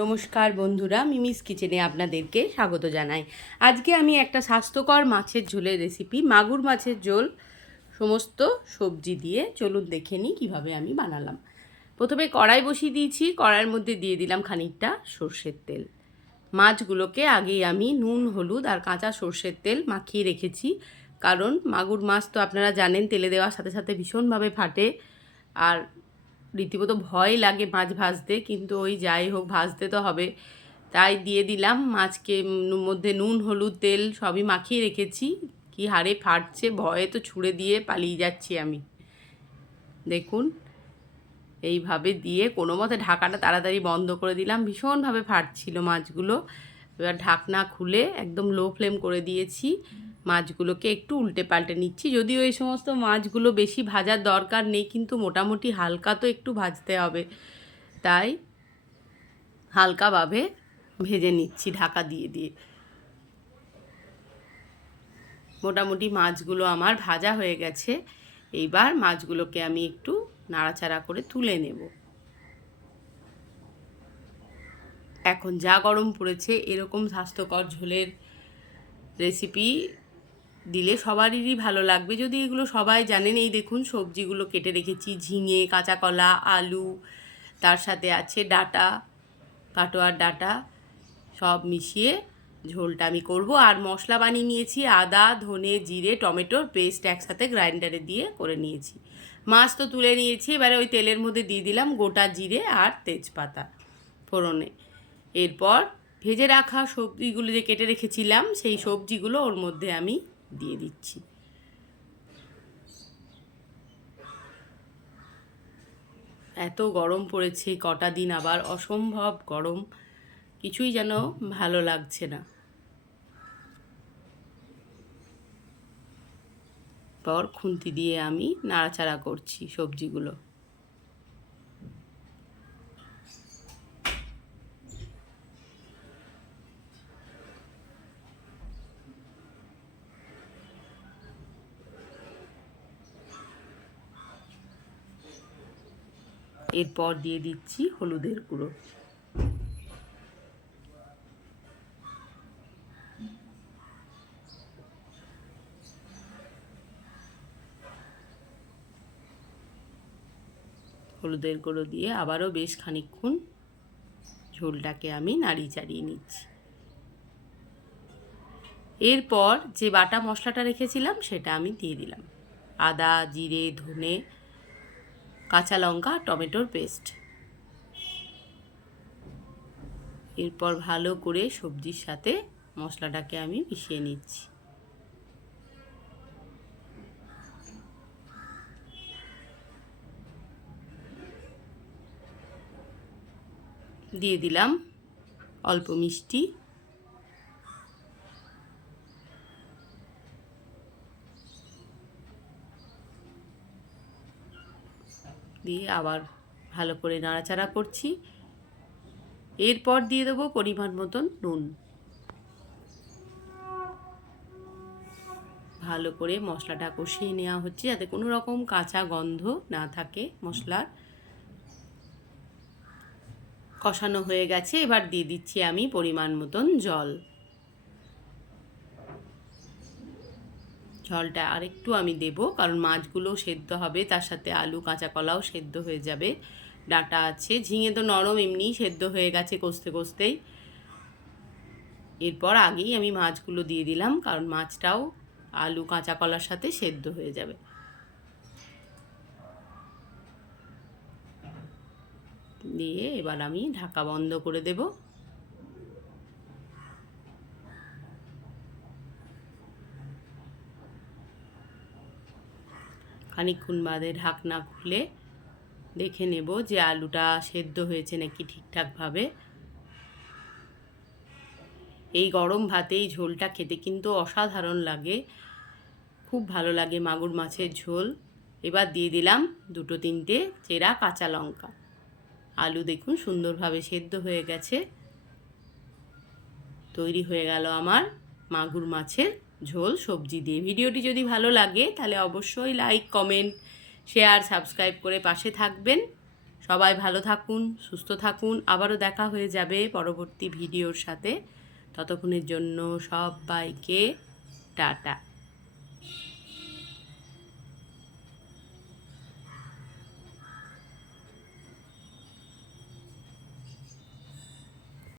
নমস্কার বন্ধুরা, মিমিস কিচেনে আপনাদেরকে স্বাগত জানাই। আজকে আমি একটা স্বাস্থ্যকর মাছের ঝোলের রেসিপি মাগুর মাছের ঝোল, সমস্ত সবজি দিয়ে চলুন দেখে নিই কীভাবে আমি বানালাম। প্রথমে কড়াই বসিয়ে দিয়েছি, কড়াইয়ের মধ্যে দিয়ে দিলাম খানিকটা সর্ষের তেল। মাছগুলোকে আগেই আমি নুন, হলুদ আর কাঁচা সর্ষের তেল মাখিয়ে রেখেছি, কারণ মাগুর মাছ তো আপনারা জানেন তেলে দেওয়ার সাথে সাথে ভীষণভাবে ফাটে। আর রীতিমতো ভয় লাগে মাছ ভাজতে, কিন্তু ওই যাই হোক ভাজতে তো হবে। তাই দিয়ে দিলাম মাছকে মধ্যে নুন, হলুদ, তেল সবই মাখিয়ে রেখেছি। কি হারে ফাটছে, ভয়ে তো ছুঁড়ে দিয়ে পালিয়ে যাচ্ছি আমি। দেখুন, এইভাবে দিয়ে কোনো মতে ঢাকাটা তাড়াতাড়ি বন্ধ করে দিলাম। ভীষণভাবে ফাটছিল মাছগুলো। এবার ঢাকনা খুলে একদম লো ফ্লেম করে দিয়েছি। মাছগুলোকে একটু উল্টে পাল্টে নিচ্ছি। যদিও এই সমস্ত মাছগুলো বেশি ভাজার দরকার নেই, কিন্তু মোটামুটি হালকা তো একটু ভাজতে হবে। তাই হালকাভাবে ভেজে নিচ্ছি, ঢাকা দিয়ে দিয়ে। মোটামুটি মাছগুলো আমার ভাজা হয়ে গেছে। এইবার মাছগুলোকে আমি একটু নাড়াচাড়া করে তুলে নেব। এখন যা গরম পড়েছে, এরকম স্বাস্থ্যকর ঝোলের রেসিপি দিলে সবারই ভালো লাগবে। যদি এগুলো সবাই জানেন, এই দেখুন সবজিগুলো কেটে রেখেছি। ঝিঙে কাঁচা কলা আলু, তার সাথে আছে ডাটা, কাটোয়ার ডাটা, সব মিশিয়ে ঝোলটা আমি করব। আর মশলা বানিয়ে নিয়েছি, আদা, ধনে, জিরে, টমেটোর পেস্ট একসাথে গ্রাইন্ডারে দিয়ে করে নিয়েছি। মাছ তো তুলে নিয়েছি, এবারে ওই তেলের মধ্যে দিয়ে দিলাম গোটা জিরে আর তেজপাতা ফোড়নে। এরপর ভেজে রাখা সবজিগুলো যে কেটে রেখেছিলাম, সেই সবজিগুলো ওর মধ্যে আমি দিয়ে দিচ্ছি। এত গরম পড়েছে, কটা দিন আবার অসম্ভব গরম। কিছুই যেন ভালো লাগছে না। পর খুন্তি দিয়ে আমি নাড়াচাড়া করছি সবজিগুলো। এরপর দিয়ে দিচ্ছি হলুদের গুঁড়ো। হলুদের গুঁড়ো দিয়ে আবারও বেশ খানিকক্ষণ ঝোলটাকে আমি নাড়িয়ে চাড়িয়ে নিচ্ছি। এরপর যে বাটা মশলাটা রেখেছিলাম সেটা আমি দিয়ে দিলাম। আদা, জিরে, ধনে কাঁচা লঙ্কা, টমেটোর পেস্ট। এরপর ভালো করে সবজির সাথে মশলাটাকে আমি মিশিয়ে নিচ্ছি। দিয়ে দিলাম অল্প মিষ্টি। দিয়ে আবার ভালো করে নাড়াচাড়া করছি। এরপর দিয়ে দেবো পরিমাণ মতন নুন। ভালো করে মশলাটা কষিয়ে নেওয়া হচ্ছে যাতে কোনো রকম কাঁচা গন্ধ না থাকে মশলার। কষানো হয়ে গেছে, এবার দিয়ে দিচ্ছি আমি পরিমাণ মতন জল। ঝলটা আরেকটু আমি দেব, কারণ মাছগুলো সেদ্ধ হবে, তার সাথে আলু, কাঁচা কলাও সেদ্ধ হয়ে যাবে। ডাঁটা আছে, ঝিঙে তো নরম, এমনিই সেদ্ধ হয়ে গেছে কষতে কষতেই। এরপর আগেই আমি মাছগুলো দিয়ে দিলাম, কারণ মাছটাও আলু, কাঁচা কলার সাথে সেদ্ধ হয়ে যাবে। দিয়ে এবার আমি ঢাকা বন্ধ করে দেবো। খানিকক্ষণ বাদে ঢাকনা খুলে দেখে নেব যে আলুটা সেদ্ধ হয়েছে নাকি ঠিকঠাকভাবে। এই গরম ভাতে এই ঝোলটা খেতে কিন্তু অসাধারণ লাগে। খুব ভালো লাগে মাগুর মাছের ঝোল। এবার দিয়ে দিলাম দুটো তিনটে চেরা কাঁচা লঙ্কা। আলু দেখুন সুন্দরভাবে সেদ্ধ হয়ে গেছে। তৈরি হয়ে গেল আমার মাগুর মাছের ঝোল, সবজি দিয়ে। ভিডিওটি যদি ভালো লাগে, তাহলে অবশ্যই লাইক কমেন্ট শেয়ার সাবস্ক্রাইব করে পাশে থাকবেন। সবাই ভালো থাকুন, সুস্থ থাকুন। আবারও দেখা হয়ে যাবে পরবর্তী ভিডিওর সাথে। ততক্ষণের জন্য সবাইকে টাটা।